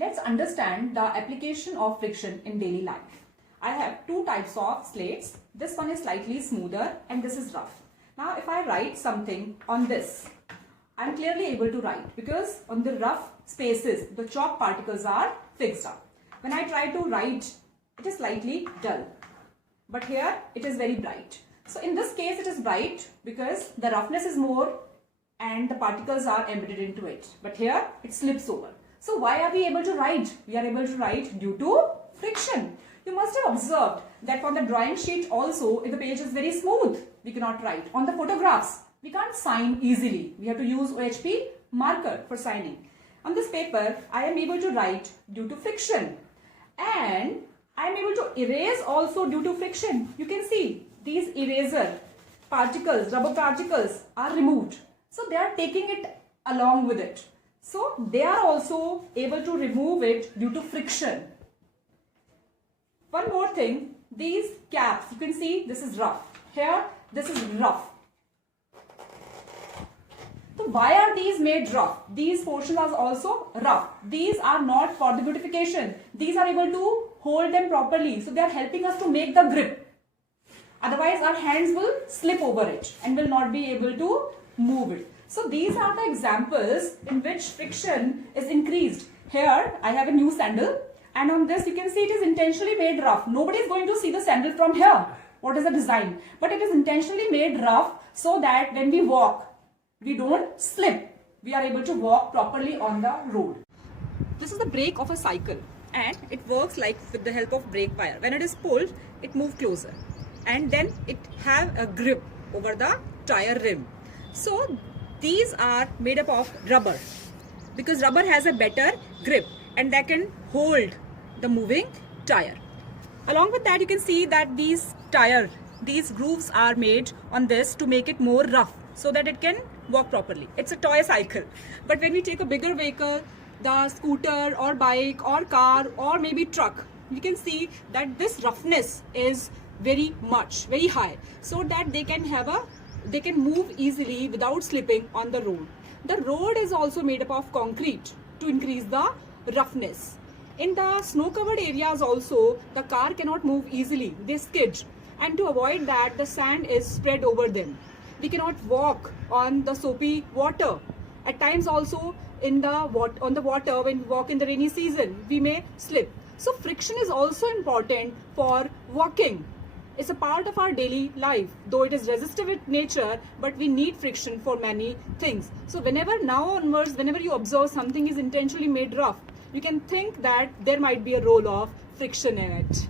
Let's understand the application of friction in daily life. I have two types of slates. This one is slightly smoother and this is rough. Now if I write something on this, I'm clearly able to write because on the rough spaces, the chalk particles are fixed up. When I try to write, it is slightly dull. But here it is very bright. So in this case it is bright because the roughness is more and the particles are embedded into it. But here it slips over. So why are we able to write? We are able to write due to friction. You must have observed that on the drawing sheet also, if the page is very smooth, we cannot write. On the photographs, we can't sign easily. We have to use OHP marker for signing. On this paper, I am able to write due to friction. And I am able to erase also due to friction. You can see these eraser particles, rubber particles are removed. So they are taking it along with it. So they are also able to remove it due to friction. One more thing, these caps, you can see this is rough. Here, this is rough. So why are these made rough? These portions are also rough. These are not for the beautification. These are able to hold them properly. So they are helping us to make the grip. Otherwise our hands will slip over it and will not be able to move it. So these are the examples in which friction is increased. Here I have a new sandal and on this you can see it is intentionally made rough. Nobody is going to see the sandal from here. What is the design? But it is intentionally made rough so that when we walk, we don't slip. We are able to walk properly on the road. This is the brake of a cycle and it works like with the help of brake wire. When it is pulled, it moves closer and then it have a grip over the tire rim. So these are made up of rubber because rubber has a better grip and that can hold the moving tire. Along with that, you can see that these grooves are made on this to make it more rough so that it can walk properly. It's a toy cycle. But when we take a bigger vehicle, the scooter or bike or car or maybe truck, you can see that this roughness is very high so that they can move easily without slipping on the road. The road is also made up of concrete to increase the roughness. In the snow-covered areas also, the car cannot move easily. They skid. And to avoid that, the sand is spread over them. We cannot walk on the soapy water. At times also, on the water, when we walk in the rainy season, we may slip. So friction is also important for walking. It's a part of our daily life, though it is resistive in nature, but we need friction for many things. So now onwards, whenever you observe something is intentionally made rough, you can think that there might be a role of friction in it.